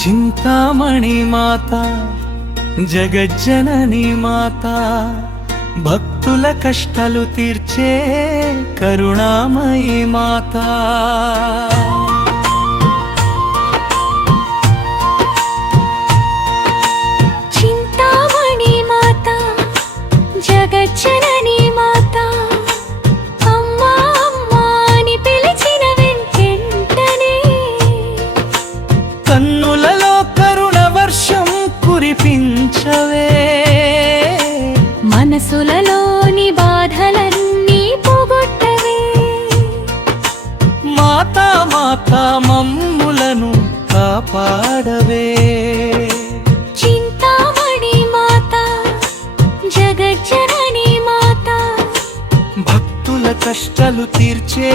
చింతామణి మాత జగజ్జనని మాత భక్తుల కష్టాలు తీర్చే కరుణామయి మాత. కాపాడవే చింతామణి మాత జగజ్జనని మాత. భక్తుల కష్టాలు తీర్చే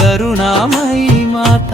కరుణామయి మాత.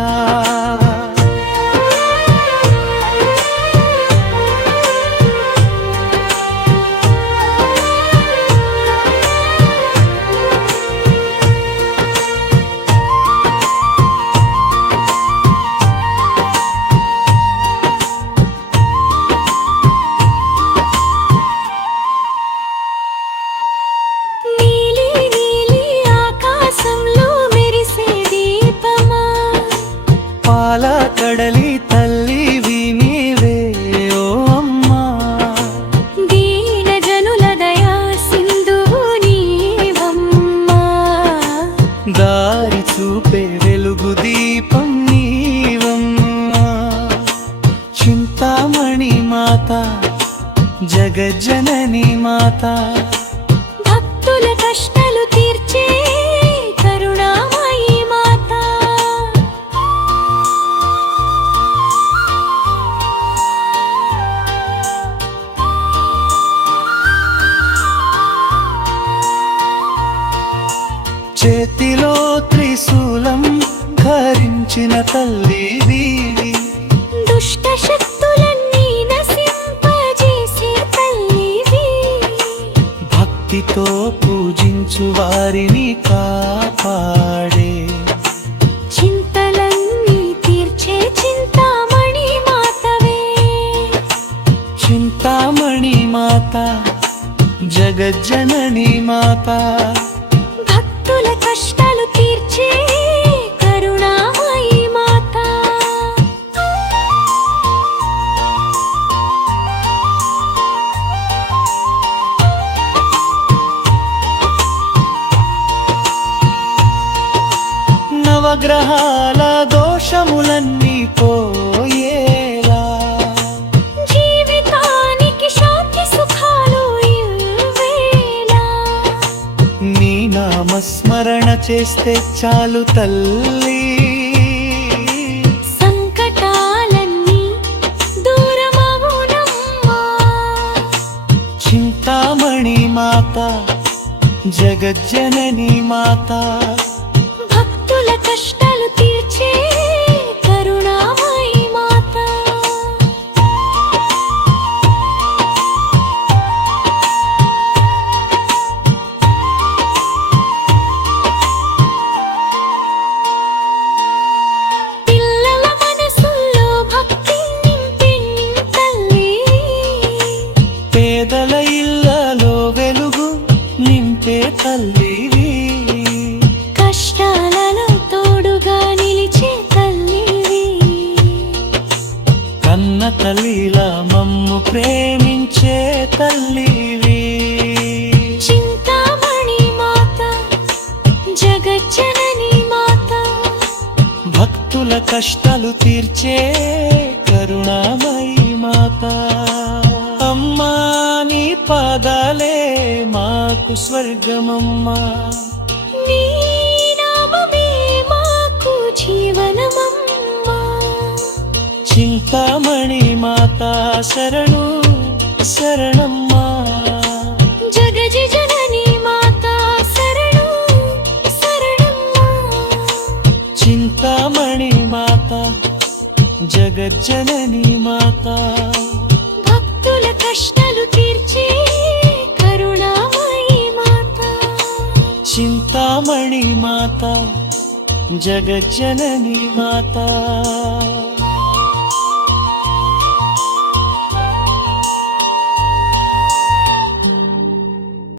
జగజ్జనని మాత. భక్తుల కష్టాలు తీర్చే కరుణామయి మాత. చేతిలో త్రిశూలం ధరించిన తల్లి. భక్తితో పూజించు వారిని కాపాడే. చింతలన్నీ తీర్చే చింతామణి మాతవే. చింతామణి మాత జగజ్జనని మాత. భక్తుల నవగ్రహాల దోషములన్నీ పోయేలా. జీవితానికి శాంతి సుఖాలు నీ నామస్మరణ చేస్తే చాలు తల్లి. సంకటాలన్నీ దూరమవునమ్మా. చింతామణి మాత జగజ్జనని మాత కష్టాలు తీర్చే కరుణామయి మాత. పిల్లల మనసుల్లో భక్తి తల్లి. పేదల ఇళ్ళలో వెలుగు నింపే తల్లిలా మమ్ము ప్రేమించే తల్లివి. చింతామణి మాత జగజ్జనని మాత. భక్తుల కష్టాలు తీర్చే కరుణామయి మాత. అమ్మా నీ పాదాలే మాకు స్వర్గమమ్మా. చింతామణి మాత శరణు శరణమ్మా. జగజ జనని మాత శరణు శరణమ్మా. చింతామణి మాత జగజ్జనని మాత. భక్తుల కష్టాలు తీర్చే కరుణామయి మాత. చింతామణి మాత జగజ్జనని మాత.